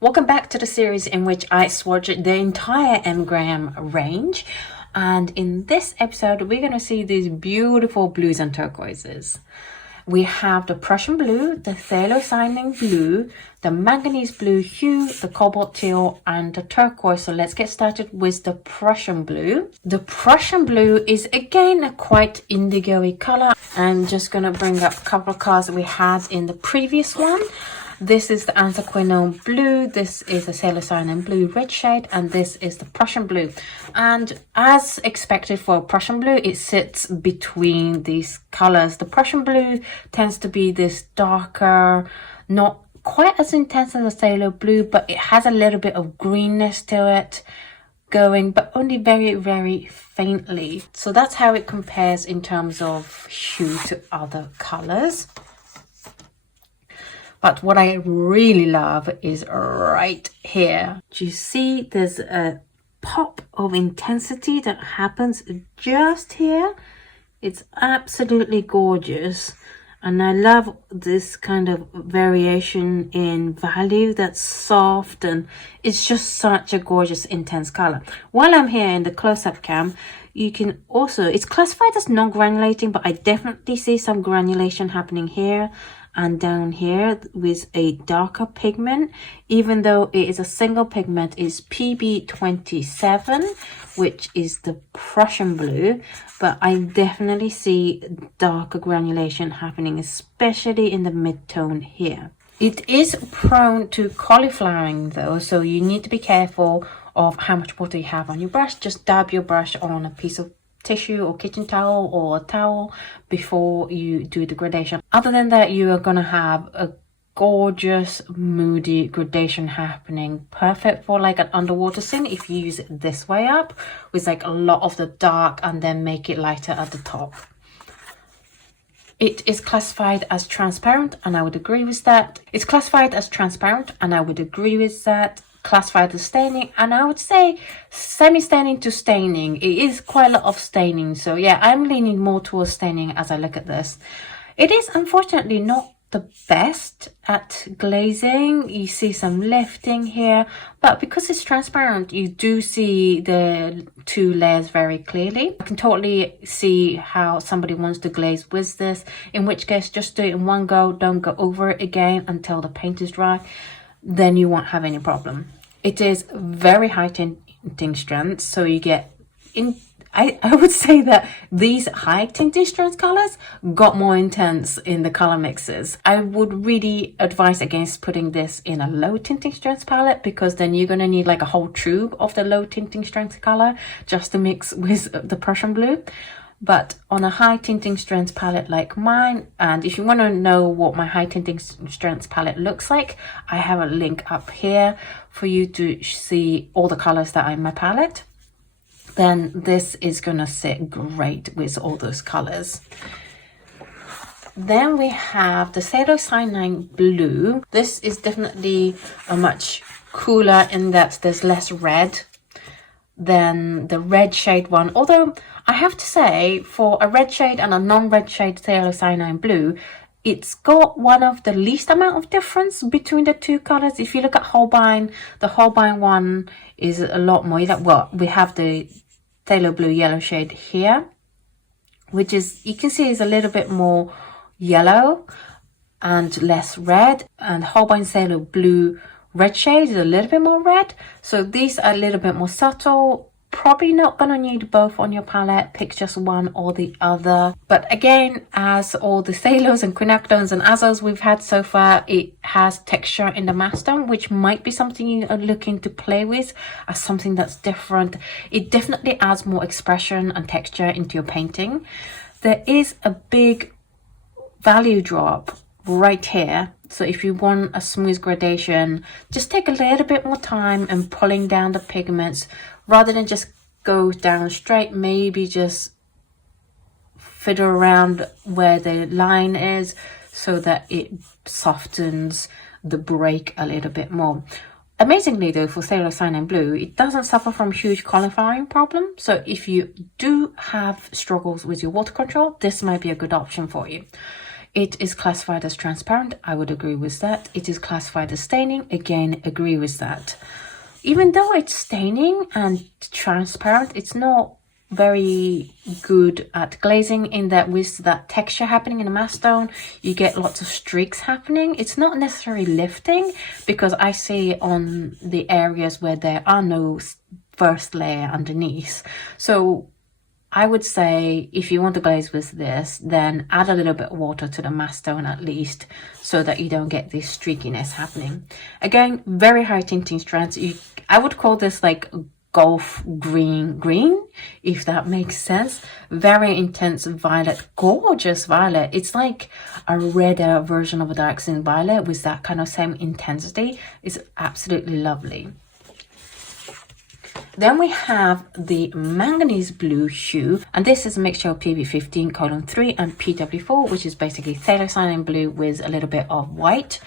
Welcome back to the series in which I swatched the entire M-gram range, and in this episode we're going to see these beautiful blues and turquoises. We have the Prussian Blue, the Phthalocyanine Blue, the Manganese Blue Hue, the Cobalt Teal and the Turquoise. So let's get started with the Prussian Blue. The Prussian Blue is again a quite indigo-y color. I'm just going to bring up a couple of colors we had in the previous one. This is the Anthraquinone Blue, this is the Phthalocyanine Blue red shade, and this is the Prussian Blue. And as expected for Prussian Blue, it sits between these colors. The Prussian Blue tends to be this darker, not quite as intense as the Phthalo Blue, but it has a little bit of greenness to it going, but only very, very faintly. So that's how it compares in terms of hue to other colors. But what I really love is right here. Do you see there's a pop of intensity that happens just here? It's absolutely gorgeous. And I love this kind of variation in value that's soft, and it's just such a gorgeous intense color. While I'm here in the close-up cam, you can also, it's classified as non-granulating, but I definitely see some granulation happening here and down here with a darker pigment. Even though it is a single pigment, it's PB27, which is the Prussian Blue, but I definitely see darker granulation happening, especially in the mid-tone here. It is prone to cauliflowering though, so you need to be careful of how much water you have on your brush. Just dab your brush on a piece of tissue or kitchen towel or a towel before you do the gradation. Other than that, you are going to have a gorgeous moody gradation happening, perfect for like an underwater scene if you use it this way up with like a lot of the dark and then make it lighter at the top. It is classified as transparent, and I would agree with that. It's classified as transparent, and I would agree with that. Classified as staining, and I would say semi-staining to staining. It is quite a lot of staining, so yeah, I'm leaning more towards staining as I look at this. It is unfortunately not the best at glazing. You see some lifting here, but because it's transparent, you do see the two layers very clearly. I can totally see how somebody wants to glaze with this, in which case just do it in one go, don't go over it again until the paint is dry. Then you won't have any problem. It is very high tinting strength, so you get in. I would say that these high tinting strength colors got more intense in the color mixes. I would really advise against putting this in a low tinting strength palette, because then you're going to need like a whole tube of the low tinting strength color just to mix with the Prussian Blue. But on a high tinting strength palette like mine, and if you want to know what my high tinting strength palette looks like, I have a link up here for you to see all the colors that are in my palette. Then this is going to sit great with all those colors. Then we have the Phthalocyanine Blue. This is definitely a much cooler in that there's less red than the red shade one, although I have to say, for a red shade and a non-red shade Phthalocyanine Blue, it's got one of the least amount of difference between the two colors. If you look at Holbein, the Holbein one is a lot more. Well, we have the Phthalo Blue yellow shade here, which is, you can see, is a little bit more yellow and less red, and Holbein Phthalo Blue red shade is a little bit more red. So these are a little bit more subtle. Probably not going to need both on your palette. Pick just one or the other. But again, as all the phthalos and quinactones and azos we've had so far, it has texture in the mass tone, which might be something you are looking to play with as something that's different. It definitely adds more expression and texture into your painting. There is a big value drop right here. So if you want a smooth gradation, just take a little bit more time and pulling down the pigments rather than just go down straight. Maybe just fiddle around where the line is so that it softens the break a little bit more. Amazingly though, for Phthalocyanine Blue, it doesn't suffer from huge cauliflowering problem. So if you do have struggles with your water control, this might be a good option for you. It is classified as transparent. I would agree with that. It is classified as staining. Again, agree with that. Even though it's staining and transparent, it's not very good at glazing, in that with that texture happening in the matte stone, you get lots of streaks happening. It's not necessarily lifting, because I see on the areas where there are no first layer underneath. So I would say if you want to glaze with this, then add a little bit of water to the matte stone at least, so that you don't get this streakiness happening. Again, very high tinting strands. I would call this like golf green, if that makes sense. Very intense violet, gorgeous violet. It's like a redder version of a dioxazine violet with that kind of same intensity. It's absolutely lovely. Then we have the Manganese Blue Hue, and this is a mixture of PB15:3 and PW4, which is basically Phthalocyanine Blue with a little bit of white.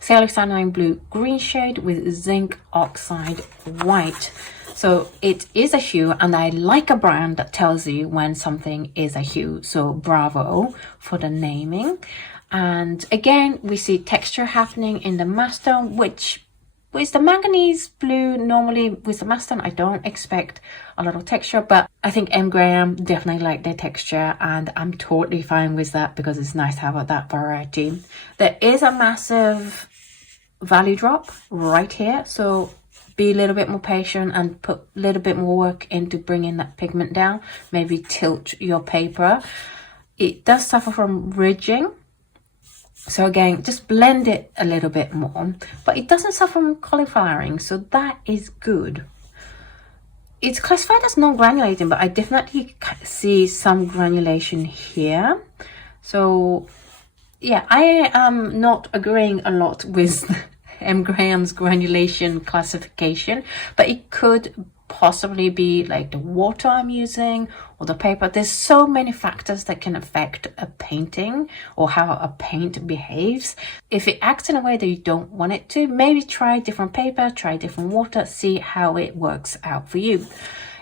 Phthalocyanine Blue green shade with zinc oxide white. So it is a hue, and I like a brand that tells you when something is a hue. So bravo for the naming. And again, we see texture happening in the matte stone, which with the Manganese Blue, normally with the matte stone, I don't expect a lot of texture, but I think M. Graham definitely like their texture, and I'm totally fine with that because it's nice to have that variety. There is a massive value drop right here, so be a little bit more patient and put a little bit more work into bringing that pigment down. Maybe tilt your paper. It does suffer from ridging, so again, just blend it a little bit more, but it doesn't suffer from cauliflowering, so that is good. It's classified as non-granulating, but I definitely see some granulation here. So yeah, I am not agreeing a lot with M. Graham's granulation classification, but it could possibly be like the water I'm using or the paper. There's so many factors that can affect a painting or how a paint behaves. If it acts in a way that you don't want it to, maybe try different paper, try different water, see how it works out for you.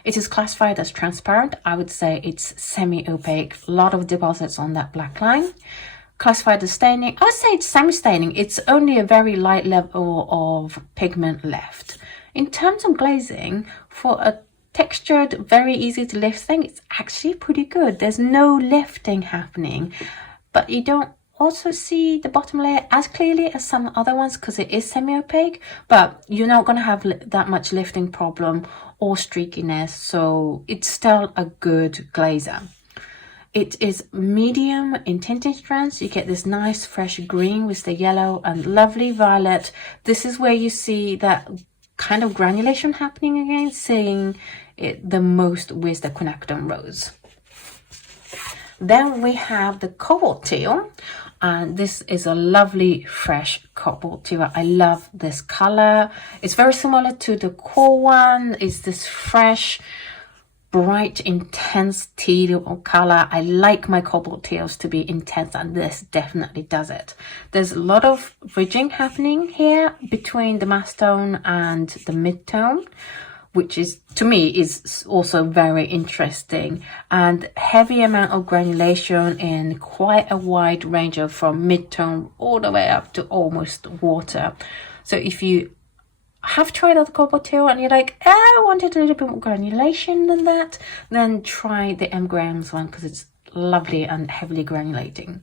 It is classified as transparent. I would say it's semi-opaque. A lot of deposits on that black line. Classified as staining, I would say it's semi-staining. It's only a very light level of pigment left. In terms of glazing, for a textured, very easy to lift thing, it's actually pretty good. There's no lifting happening, but you don't also see the bottom layer as clearly as some other ones because it is semi-opaque, but you're not going to have that much lifting problem or streakiness, so it's still a good glazer. It is medium in tinting strands. You get this nice fresh green with the yellow and lovely violet. This is where you see that kind of granulation happening again, seeing it the most with the quinacridone rose. Then we have the Cobalt Teal, and this is a lovely fresh Cobalt Teal. I love this color. It's very similar to the core one. It's this fresh, bright, intense teal color. I like my Cobalt Teals to be intense, and this definitely does it. There's a lot of ridging happening here between the matte stone and the mid-tone, which is, to me, is also very interesting, and heavy amount of granulation in quite a wide range of from mid-tone all the way up to almost water. So if you have tried out the Cobalt Teal and you're like, I wanted a little bit more granulation than that, then try the M. Graham's one because it's lovely and heavily granulating.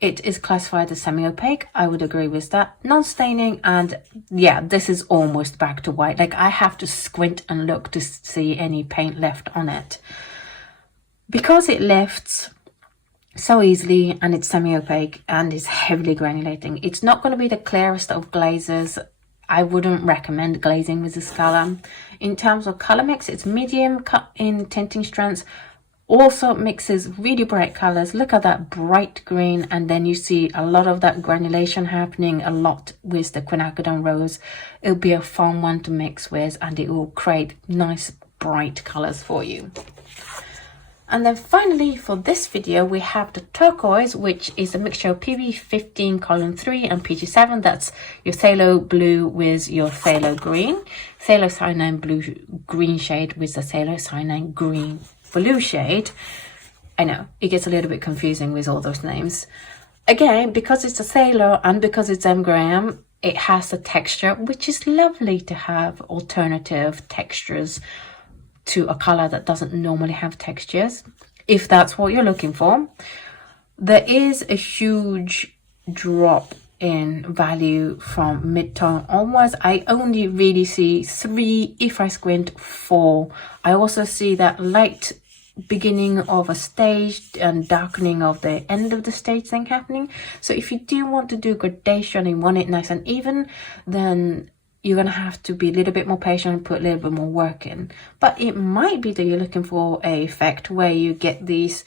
It is classified as semi-opaque. I would agree with that. Non-staining, and yeah, this is almost back to white. Like, I have to squint and look to see any paint left on it. Because it lifts so easily and it's semi-opaque and is heavily granulating, it's not going to be the clearest of glazes. I wouldn't recommend glazing with this color. In terms of color mix, it's medium in tinting strands. Also mixes really bright colors. Look at that bright green, and then you see a lot of that granulation happening a lot with the quinacridone rose. It'll be a fun one to mix with, and it will create nice bright colors for you. And then finally for this video, we have the turquoise, which is a mixture of PB15:3 and PG7. That's your phthalo blue with your phthalo green. Phthalocyanine blue green shade with the phthalocyanine green blue shade. I know, it gets a little bit confusing with all those names. Again, because it's a Sailor and because it's M-gram, it has a texture, which is lovely to have alternative textures to a color that doesn't normally have textures, if that's what you're looking for. There is a huge drop in value from mid-tone onwards. I only really see 3, if I squint 4. I also see that light beginning of a stage and darkening of the end of the stage thing happening. So if you do want to do gradation and want it nice and even, then you're gonna have to be a little bit more patient and put a little bit more work in. But it might be that you're looking for a effect where you get these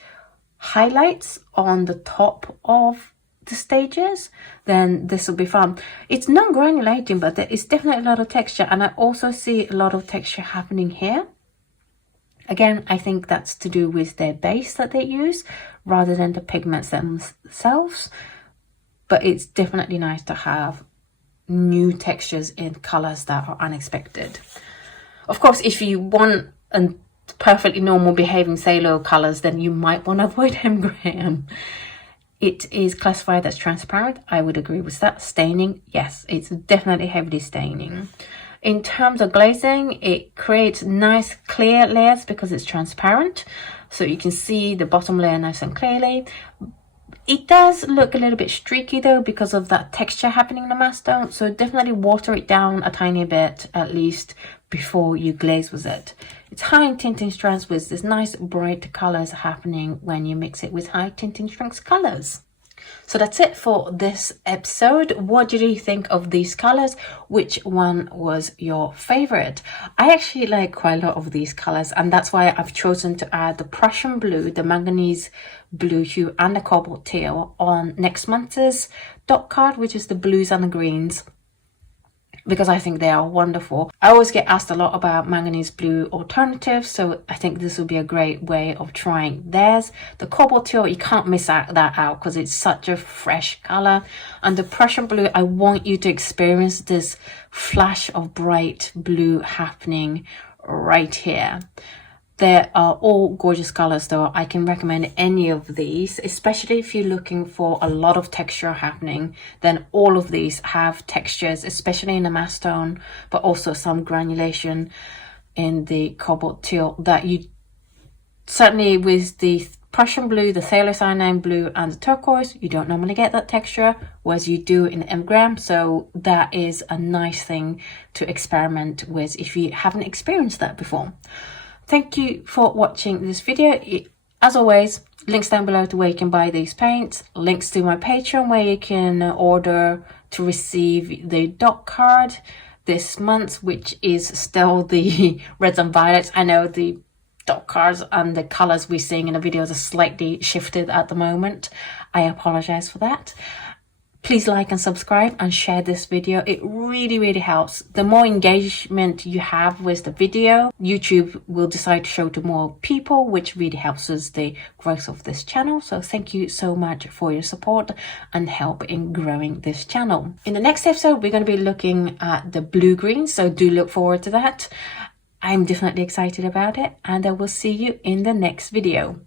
highlights on the top of the stages, then this will be fun. It's non-granulating, but there is definitely a lot of texture, and I also see a lot of texture happening here. Again, I think that's to do with their base that they use rather than the pigments themselves, but it's definitely nice to have new textures in colors that are unexpected. Of course, if you want a perfectly normal behaving Sailor colors, then you might want to avoid M-gram. It is classified as transparent. I would agree with that. Staining, yes, it's definitely heavily staining. In terms of glazing, it creates nice clear layers because it's transparent, so you can see the bottom layer nice and clearly. It does look a little bit streaky though because of that texture happening in the matte stone, so definitely water it down a tiny bit at least before you glaze with it. It's high in tinting strengths with this nice bright colors happening when you mix it with high tinting strengths colors. So that's it for this episode. What did you think of these colors? Which one was your favorite? I actually like quite a lot of these colors, and that's why I've chosen to add the Prussian Blue, the Manganese Blue Hue and the Cobalt Teal on next month's dot card, which is the blues and the greens, because I think they are wonderful. I always get asked a lot about Manganese Blue alternatives, so I think this will be a great way of trying theirs. The Cobalt Teal, you can't miss that out because it's such a fresh color. And the Prussian Blue, I want you to experience this flash of bright blue happening right here. They are all gorgeous colors though. I can recommend any of these, especially if you're looking for a lot of texture happening. Then all of these have textures, especially in the matte stone, but also some granulation in the Cobalt Teal that you certainly with the Prussian Blue, the Phthalocyanine Blue and the Turquoise, you don't normally get that texture, whereas you do in M-gram. So that is a nice thing to experiment with if you haven't experienced that before. Thank you for watching this video. As always, links down below to where you can buy these paints, links to my Patreon where you can order to receive the dot card this month, which is still the reds and violets. I know the dot cards and the colors we're seeing in the videos are slightly shifted at the moment. I apologize for that. Please like and subscribe and share this video. It really helps. The more engagement you have with the video, YouTube will decide to show to more people, which really helps with the growth of this channel. So thank you so much for your support and help in growing this channel. In the next episode, we're going to be looking at the blue-green, so do look forward to that. I'm definitely excited about it, and I will see you in the next video.